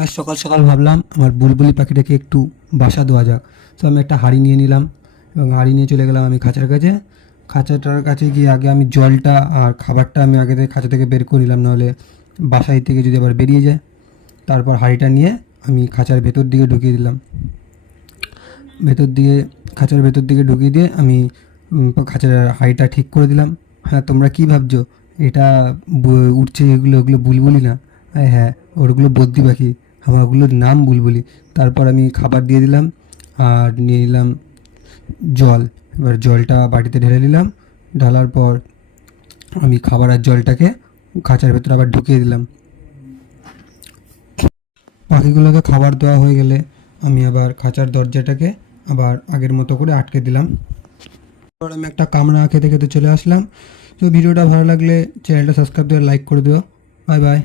আজ সকাল সকাল ভাবলাম আমার বুলবুলি পাখিটাকে একটু বাসা দেওয়া যাক। তো আমি একটা হাঁড়ি নিয়ে নিলাম এবং হাঁড়ি নিয়ে চলে গেলাম আমি খাঁচার কাছে। খাঁচাটার কাছে গিয়ে আগে আমি জলটা আর খাবারটা আমি আগে থেকে খাঁচা থেকে বের করে নিলাম, নাহলে বাসায় থেকে যদি আবার বেরিয়ে যায়। তারপর হাঁড়িটা নিয়ে আমি খাঁচার ভেতর দিকে ঢুকিয়ে দিলাম। ভেতর দিকে খাঁচার ভেতর দিকে ঢুকিয়ে দিয়ে আমি খাঁচার হাঁড়িটা ঠিক করে দিলাম। হ্যাঁ, তোমরা কী ভাবছো এটা উঠছে এগুলো ওগুলো বুলবুলি না? হ্যাঁ, ওগুলো বদ্যি পাখি, আমার ওগুলোর নাম বুলবুলি। তারপর আমি খাবার দিয়ে দিলাম আর নিয়ে নিলাম জল। এবার জলটা বাটিতে ঢেলে নিলাম। ঢালার পর আমি খাবার আর জলটাকে খাঁচার ভেতরে আবার ঢুকিয়ে দিলাম। পাখিগুলোকে খাবার দেওয়া হয়ে গেলে আমি আবার খাঁচার দরজাটাকে আবার আগের মতো করে আটকে দিলাম। এবার আমি একটা কামড়া খেতে খেতে চলে আসলাম। তো ভিডিওটা ভালো লাগলে চ্যানেলটা সাবস্ক্রাইব করে লাইক করে দিও। Bye bye.